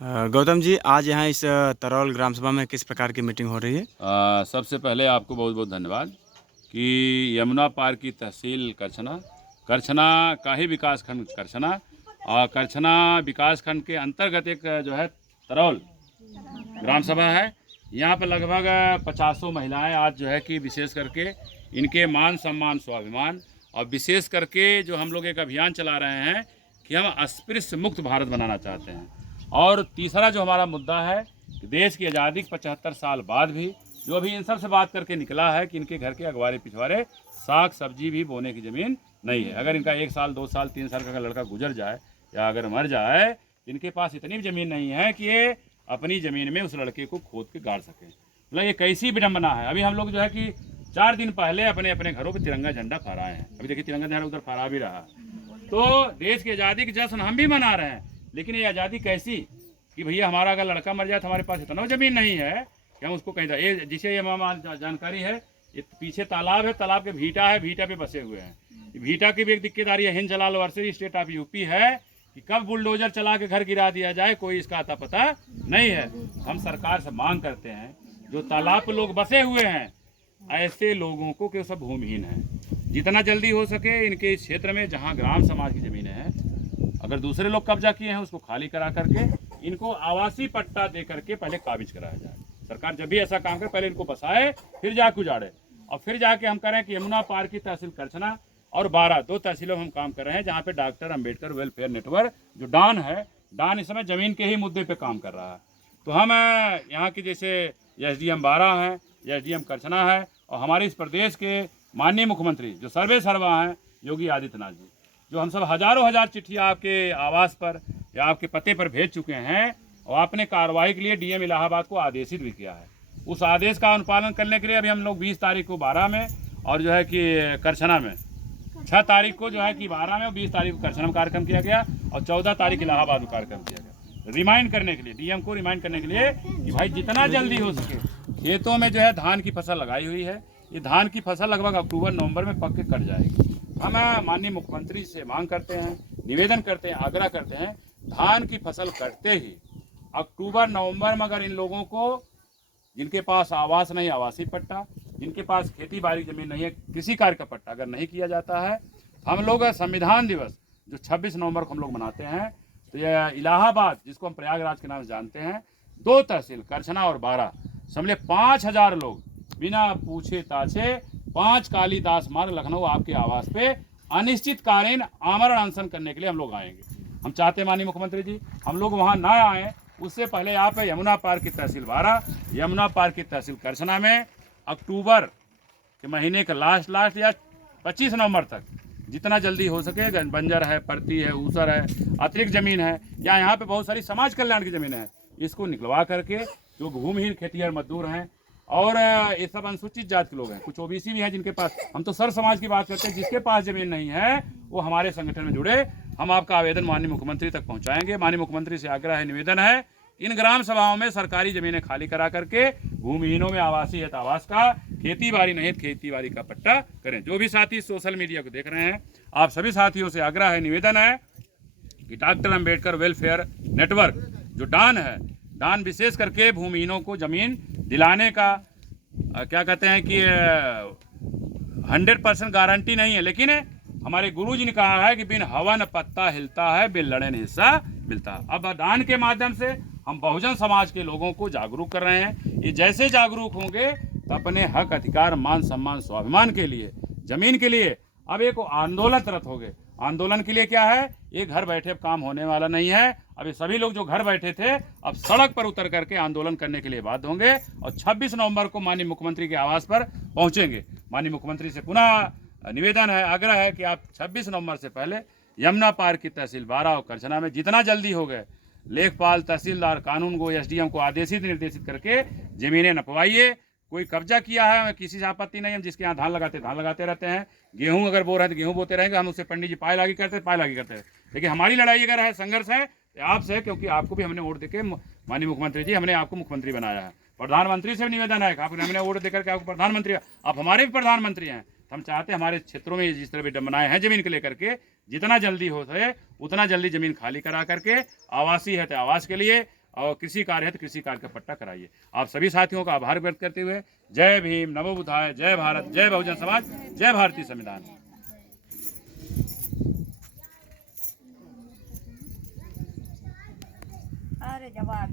गौतम जी, आज यहाँ इस तरौल ग्राम सभा में किस प्रकार की मीटिंग हो रही है? सबसे पहले आपको बहुत बहुत धन्यवाद कि यमुना पार की तहसील करछना करछना का ही विकास खंड करछना और करछना विकास खंड के अंतर्गत एक जो है तरौल ग्राम सभा है। यहाँ पर लगभग 50 महिलाएं आज जो है कि विशेष करके इनके मान सम्मान स्वाभिमान और विशेष करके जो हम लोग एक अभियान चला रहे हैं कि हम अस्पृश्य मुक्त भारत बनाना चाहते हैं। और तीसरा जो हमारा मुद्दा है कि देश की आज़ादी के 75 साल बाद भी जो अभी इन सब से बात करके निकला है कि इनके घर के अगवारे पिछवारे साग सब्जी भी बोने की ज़मीन नहीं है। अगर इनका 1 साल 2 साल 3 साल का लड़का गुजर जाए या अगर मर जाए, इनके पास इतनी भी ज़मीन नहीं है कि ये अपनी ज़मीन में उस लड़के को खोद के गाड़ सकें। मतलब ये कैसी विडम्बना है। अभी हम लोग जो है कि 4 दिन पहले अपने अपने घरों पर तिरंगा झंडा फहराए हैं। अभी देखिए तिरंगा झंडा उधर फहरा भी रहा है। तो देश की आज़ादी के जश्न हम भी मना रहे हैं, लेकिन ये आज़ादी कैसी कि भैया हमारा अगर लड़का मर जाए तो हमारे पास इतना ज़मीन नहीं है कि हम उसको कहीं ये जिसे ये मामा जानकारी है, ये पीछे तालाब है, तालाब के भीटा है, भीटा पे बसे हुए हैं। भीटा की भी एक दिक्कतदारी है। हिंद जलाल वर्षरी स्टेट ऑफ यूपी है कि कब बुलडोजर चला के घर गिरा दिया जाए, कोई इसका अता पता नहीं है। हम सरकार से मांग करते हैं जो तालाब पे लोग बसे हुए हैं, ऐसे लोगों को कि सब भूमिहीन हैं, जितना जल्दी हो सके इनके इस क्षेत्र में जहाँ ग्राम समाज की ज़मीनें हैं, अगर दूसरे लोग कब्जा किए हैं उसको खाली करा करके इनको आवासीय पट्टा दे करके पहले काबिज कराया जाए। सरकार जब भी ऐसा काम करे पहले इनको बसाए, फिर जाके उजाड़े और फिर जाके हम करें कि यमुना पार की तहसील करछना और 12 दो तहसीलों में हम काम कर रहे हैं, जहाँ पे डॉक्टर अंबेडकर वेलफेयर नेटवर्क जो डान है, डान इस समय ज़मीन के ही मुद्दे पे काम कर रहा है। तो हम यहाँ की जैसे SDM 12 हैं, SDM करछना है और हमारे इस प्रदेश के माननीय मुख्यमंत्री जो सर्वे सर्वा हैं योगी आदित्यनाथ जी, जो हम सब हजारों हजार चिट्ठियाँ आपके आवास पर या आपके पते पर भेज चुके हैं और आपने कार्रवाई के लिए DM इलाहाबाद को आदेशित भी किया है। उस आदेश का अनुपालन करने के लिए अभी हम लोग 20 तारीख को 12 में और जो है कि करछना में 6 तारीख को जो है कि 12 में और 20 तारीख को करछना में कार्यक्रम किया गया और 14 तारीख इलाहाबाद में कार्यक्रम किया गया। रिमाइंड करने के लिए DM को रिमाइंड करने के लिए कि भाई जितना जल्दी हो सके खेतों में जो है धान की फसल लगाई हुई है, ये धान की फसल लगभग अक्टूबर नवंबर में पक के कट जाएगी। हम माननीय मुख्यमंत्री से मांग करते हैं, निवेदन करते हैं, आग्रह करते हैं, धान की फसल कटते ही अक्टूबर नवंबर में अगर इन लोगों को जिनके पास आवास नहीं आवासीय पट्टा, जिनके पास खेती बाड़ी जमीन नहीं है कृषि कार्य का पट्टा अगर नहीं किया जाता है, हम लोग संविधान दिवस जो 26 नवंबर को हम लोग मनाते हैं, तो यह इलाहाबाद जिसको हम प्रयागराज के नाम से जानते हैं, 2 तहसील करछना और 12 समझे 5000 लोग बिना पूछे ताछे 5 कालीदास मार्ग लखनऊ आपके आवास पे अनिश्चितकालीन आमरण अनशन करने के लिए हम लोग आएंगे। हम चाहते हैं माननीय मुख्यमंत्री जी हम लोग वहाँ ना आए, उससे पहले आप यमुना पार की तहसील 12, यमुना पार की तहसील करछना में अक्टूबर के महीने का लास्ट या 25 नवंबर तक जितना जल्दी हो सके, बंजर है, परती है, ऊसर है, अतिरिक्त ज़मीन है या यहाँ पे बहुत सारी समाज कल्याण की ज़मीन है, इसको निकलवा करके जो भूमिहीन खेतीहर मजदूर हैं और ये सब अनुसूचित जाति के लोग हैं, कुछ OBC भी हैं जिनके पास, हम तो सर समाज की बात करते हैं, जिसके पास ज़मीन नहीं है वो हमारे संगठन में जुड़े। हम आपका आवेदन माननीय मुख्यमंत्री तक पहुंचाएंगे। माननीय मुख्यमंत्री से आग्रह है, निवेदन है, इन ग्राम सभाओं में सरकारी ज़मीनें खाली करा करके भूमिहीनों में आवासीय है आवास का, खेती बाड़ी नहीं खेती बाड़ी का पट्टा करें। जो भी साथी सोशल मीडिया को देख रहे हैं, आप सभी साथियों से आग्रह है, निवेदन है कि डॉक्टर अंबेडकर वेलफेयर नेटवर्क जो डान है, डान विशेष करके भूमिहीनों को ज़मीन दिलाने का क्या कहते हैं कि 100% गारंटी नहीं है, लेकिन हमारे गुरुजी ने कहा है कि बिन हवन पत्ता हिलता है, बिन लड़न हिस्सा मिलता है। अब दान के माध्यम से हम बहुजन समाज के लोगों को जागरूक कर रहे हैं। ये जैसे जागरूक होंगे तो अपने हक अधिकार मान सम्मान स्वाभिमान के लिए, जमीन के लिए अब एक आंदोलन तरत हो गए। आंदोलन के लिए क्या है, ये घर बैठे अब काम होने वाला नहीं है। अब ये सभी लोग जो घर बैठे थे अब सड़क पर उतर करके आंदोलन करने के लिए बाध्य होंगे और 26 नवंबर को माननीय मुख्यमंत्री के आवास पर पहुंचेंगे। माननीय मुख्यमंत्री से पुनः निवेदन है, आग्रह है कि आप 26 नवंबर से पहले यमुना पार की तहसील 12 और करछना में जितना जल्दी हो गए लेखपाल, तहसीलदार, कानून को, SDM को आदेशित निर्देशित करके ज़मीनें नपवाइए। कोई कब्जा किया है हमें किसी से आपत्ति नहीं, हम जिसके यहाँ धान लगाते रहते हैं, गेहूं अगर बो रहे हैं तो गेहूं बोते रहेंगे, हम उससे पंडित जी पाए लागी करते हैं। लेकिन हमारी लड़ाई अगर है, संघर्ष है आपसे, क्योंकि आपको भी हमने वोट देके माननीय मुख्यमंत्री जी हमने आपको मुख्यमंत्री बनाया है। प्रधानमंत्री से भी निवेदन है, आपने हमने वोट देकर के आपको प्रधानमंत्री, आप हमारे भी प्रधानमंत्री हैं। हम चाहते हैं हमारे क्षेत्रों में जिस तरह विडम्बनाएं हैं जमीन को लेकर के, जितना जल्दी हो सके उतना जल्दी जमीन खाली करा करके आवासीय है तो आवास के लिए, और कृषि कार्य है तो कृषि कार्य का पट्टा कराइए। आप सभी साथियों का आभार व्यक्त करते हुए जय भीम, नमो बुद्धाय, जय भारत, जय बहुजन समाज, जय भारतीय संविधान। अरे जवाब